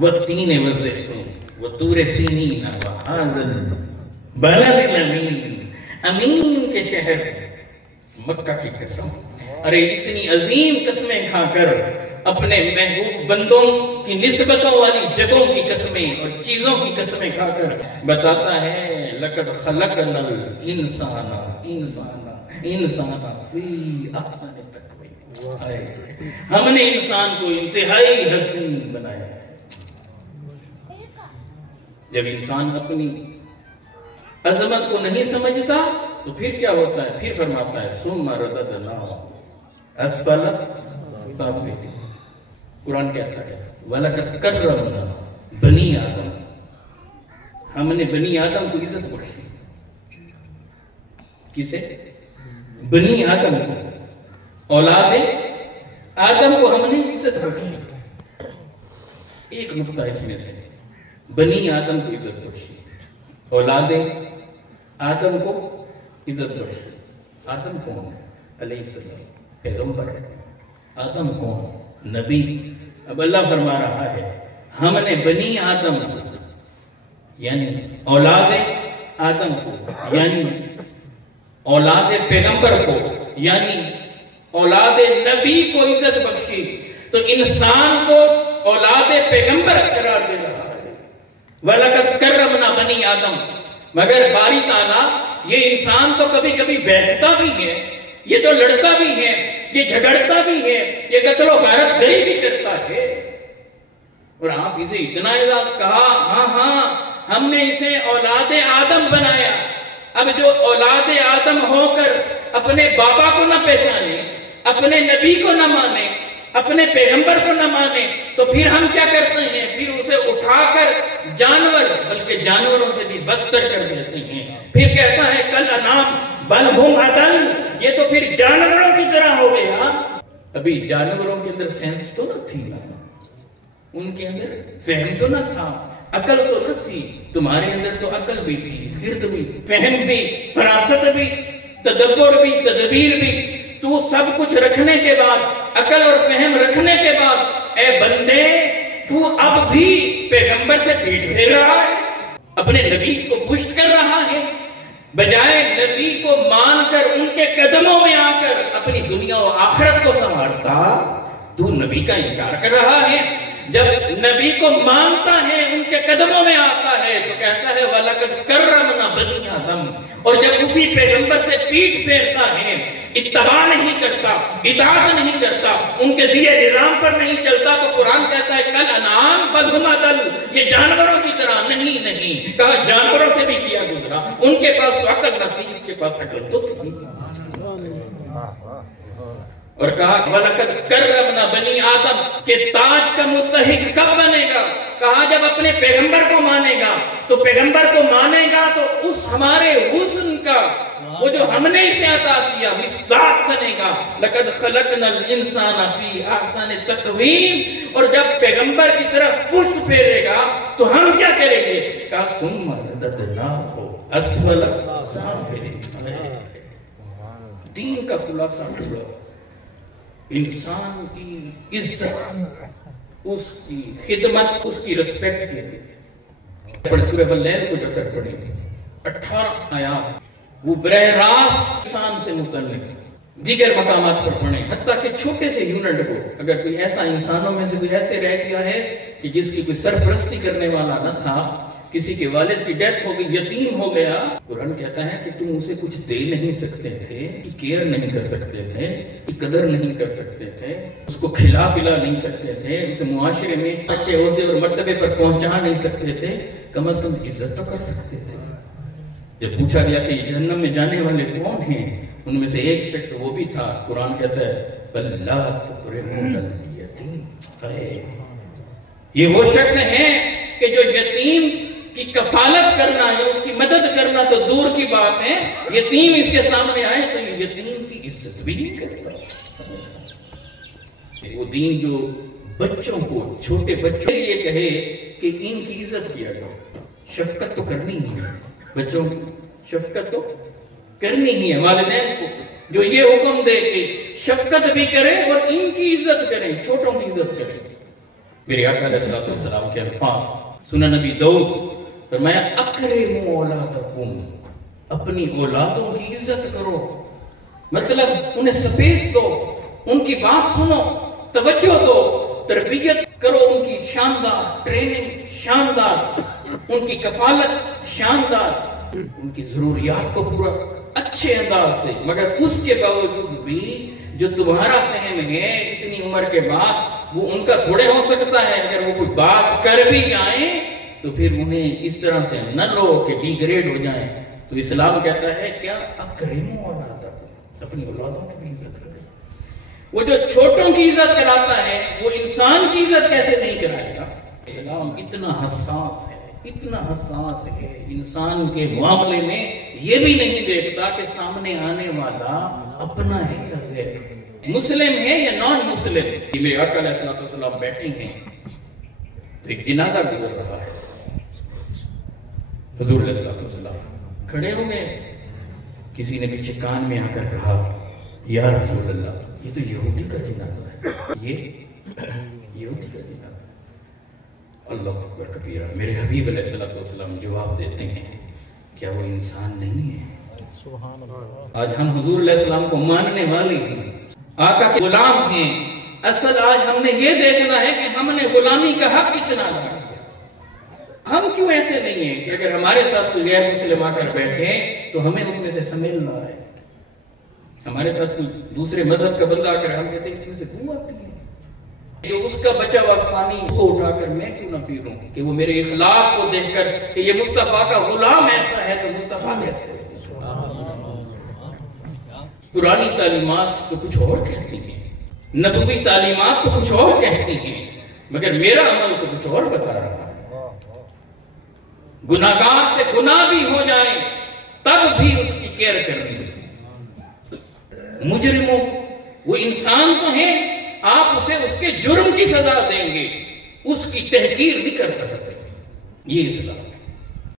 والتین والزیتون وطور سینین وہذا البلد الامین، امین کے شہر مکہ کی قسم، ارے اتنی عظیم قسمیں کھا کر اپنے محبوب بندوں کی نسبتوں والی جگہوں کی قسمیں اور چیزوں کی قسمیں کھا کر بتاتا ہے لقد خلقنا الانسان فی احسن تقویم، ہم نے انسان کو انتہائی حسین بنایا ہے۔ جب انسان اپنی عظمت کو نہیں سمجھتا تو پھر کیا ہوتا ہے؟ پھر فرماتا ہے ثم رددناہ اسفل سافلین۔ قرآن کہتا ہے وَلَقَدْ كَرَّمْنَا بنی آدم، ہم نے بنی آدم کو عزت بخشی۔ کسے؟ بنی آدم کو، اولاد آدم کو ہم نے عزت بخشی۔ ایک نقطہ اس میں سے، بنی آدم کو عزت بخشی، اولاد آدم کو عزت بخشی۔ آدم کون ہے؟ علیہ السلام پیغمبر ہے۔ آدم کون؟ نبی۔ اب اللہ فرما رہا ہے ہم نے بنی آدم کو یعنی اولاد آدم کو یعنی اولاد پیغمبر کو یعنی اولاد نبی کو عزت بخشی، تو انسان کو اولاد پیغمبر قرار دے رہا ہے۔ وَلَقَدْ كَرَّمْنَا بنی آدم، مگر باری تعالیٰ یہ انسان تو کبھی کبھی بہتا بھی ہے، یہ تو لڑتا بھی ہے، یہ جھگڑتا بھی ہے، یہ قتل و غارت گری بھی کرتا ہے، اور آپ اسے اتنا اعزاز کہا۔ ہاں ہم نے اسے اولاد آدم بنایا۔ اب جو اولاد آدم ہو کر اپنے بابا کو نہ پہچانے، اپنے نبی کو نہ مانے، اپنے پیغمبر کو نہ مانے، تو پھر ہم کیا کرتے ہیں؟ پھر اسے اٹھا کر جانور، بلکہ جانوروں سے بھی بدتر کر دیتے ہیں۔ پھر کہتا ہے کل انام بل ہم اضل، یہ تو پھر جانوروں کی طرح ہو گیا۔ ابھی جانوروں کے اندر سینس تو نہ تھی، ان کے اندر فہم تو نہ تھا، عقل تو نہ تھی۔ تمہارے اندر تو عقل بھی تھی، خرد بھی، فہم بھی، فراست بھی، تدبر بھی، تدبیر بھی۔ تو سب کچھ رکھنے کے بعد، عقل اور فہم رکھنے کے بعد، اے بندے تو اب بھی پیغمبر سے پیٹ پھیر رہا ہے، اپنے نبی کو پشت کر رہا ہے، بجائے نبی کو مان کر ان کے قدموں میں آ کر اپنی دنیا و آخرت کو سنوارتا، تو نبی کا انکار کر رہا ہے۔ جب نبی کو مانتا ہے، ان کے قدموں میں آتا ہے، تو کہتا ہے وَلَقَدْ كَرَّمْنَا بنی آدم، اور جب اسی پیغمبر سے پیٹ پھیرتا ہے، اتباع نہیں کرتا، اطاعت نہیں کرتا، ان کے دیے نظام پر نہیں چلتا، تو قرآن کہتا ہے کل انعام بل ہم اضل، یہ جانوروں کی طرح نہیں۔ کہا جانوروں سے بھی کیا گزرا، ان کے پاس تو عقل نہ تھی، اس کے پاس عقل تو تھی۔ اور کہا وَلَقَدْ كَرَّمْنَا بنی آدم، کہ تاج کا مستحق کب بنے گا؟ کہا جب اپنے پیغمبر کو مانے گا، تو پیغمبر کو مانے گا تو اس ہمارے حسن کا وہ جو ہم نے اسے عطا کیا مصداق بنے گا۔ لَقَدْ خَلَقْنَا الْإِنسَانَ فِي أَحْسَنِ تَقْوِيمٍ، اور جب پیغمبر کی طرف پشت پھیرے گا تو ہم کیا کریں گے؟ کہا ثُمَّ رَدَدْنَاهُ أَسْفَلَ سَافِلِينَ۔ دین کا خلاصہ ہوا انسان کی عزت، اس کی خدمت، اس کی رسپیکٹ کے لیے۔ پڑھ سورہ اللیل کو جب تک پڑھیں گے 18 آیات وہ براہ راست انسان سے متعلق، دیگر مقامات پر پڑھیں، حتیٰ کہ چھوٹے سے یونٹ کو اگر کوئی ایسا انسانوں میں سے کوئی ایسے رہ گیا ہے کہ جس کی کوئی سرپرستی کرنے والا نہ تھا، کسی کے والد کی ڈیتھ ہو گئی، یتیم ہو گیا، قرآن کہتا ہے کہ تم اسے کچھ دے نہیں سکتے تھے، کیئر نہیں کر سکتے تھے، قدر نہیں کر سکتے تھے، اس کو کھلا پلا نہیں سکتے تھے، اسے معاشرے میں اچھے عہدے اور مرتبے پر پہنچا نہیں سکتے تھے، کم از کم عزت تو کر سکتے تھے۔ جب پوچھا گیا کہ یہ جہنم میں جانے والے کون ہیں، ان میں سے ایک شخص وہ بھی تھا، قرآن کہتا ہے بل لا تکرمون الیتیم، یہ وہ شخص ہیں کہ جو یتیم کی کفالت کرنا ہے، اس کی مدد کرنا تو دور کی بات ہے، یتیم اس کے سامنے آئے تو یہ یتیم کی عزت بھی نہیں کرتا۔ وہ دین جو بچوں کو، چھوٹے بچوں یہ کہے کہ ان کی عزت کیا کرو، شفقت تو کرنی ہی ہے، بچوں کی شفقت تو کرنی ہی ہے، والدین کو جو یہ حکم دے کہ شفقت بھی کریں اور ان کی عزت کریں، چھوٹوں کی عزت کریں۔ میرے آقا علیہ السلام کے الفاظ سنن نبی داؤد فرمایا اکرموا اولادکم، اپنی اولادوں کی عزت کرو، مطلب انہیں سپیس دو، ان کی بات سنو، توجہ دو، تربیت کرو، ان کی شاندار ٹریننگ شاندار، ان کی کفالت شاندار، ان کی ضروریات کو پورا اچھے انداز سے، مگر اس کے باوجود بھی جو تمہارا فہم ہے اتنی عمر کے بعد وہ ان کا تھوڑے ہو سکتا ہے، اگر وہ کوئی بات کر بھی جائیں تو پھر انہیں اس طرح سے نہ لو کہ ڈی گریڈ ہو جائیں. تو اسلام کہتا ہے کیا اکرموا اولادکم، اپنی اولادوں کی بھی عزت کرو. وہ جو چھوٹوں کی عزت کراتا ہے وہ انسان کی عزت کیسے نہیں کرائے گا؟ اسلام اتنا حساس ہے، اتنا حساس ہے، انسان کے معاملے میں یہ بھی نہیں دیکھتا کہ سامنے آنے والا اپنا ہے یا غیر، مسلم ہے یا نان مسلم. میرے آقا علیہ السلام بیٹھے ہیں تو ایک جنازہ گزر رہا ہے. حضور علیہ السلام کھڑے ہو گئے، کسی نے پیچھے کان میں آ کر کہا یا رسول اللہ یہ تو یہودی کا جنازہ ہے، یہ یہودی کا جنازہ ہے. اللہ اکبر کبیرہ. میرے حبیب علیہ السلام جواب دیتے ہیں کیا وہ انسان نہیں ہے؟ آج ہم حضور علیہ السلام کو ماننے والے ہیں، آقا کے غلام ہیں. اصل آج ہم نے یہ دیکھنا ہے کہ ہم نے غلامی کا حق کتنا ادا کیا. ہم کیوں ایسے نہیں ہیں کہ اگر ہمارے ساتھ کوئی غیر مسلم آ کر بیٹھے تو ہمیں اس میں سے سمیلنا ہے. ہمارے ساتھ کوئی دوسرے مذہب کا بندہ آ کر ہم کہتے ہیں اس میں سے بو آتی ہے، جو اس کا بچا ہوا پانی اس کو اٹھا کر میں کیوں نہ پی لوں کہ وہ میرے اخلاق کو دیکھ کر کہ یہ مصطفیٰ کا غلام ایسا ہے تو مصطفیٰ کیسے ہے. پرانی تعلیمات تو کچھ اور کہتی ہیں، نبوی تعلیمات تو کچھ اور کہتی ہیں، مگر میرا عمل تو کچھ اور بتا رہا ہے. گناہگار سے گناہ بھی ہو جائے تب بھی اس کی کیئر کرنی ہے. مجرموں وہ انسان تو ہیں، آپ اسے اس کے جرم کی سزا دیں گے، اس کی تحقیر نہیں کر سکتے. یہ اسلام ہے.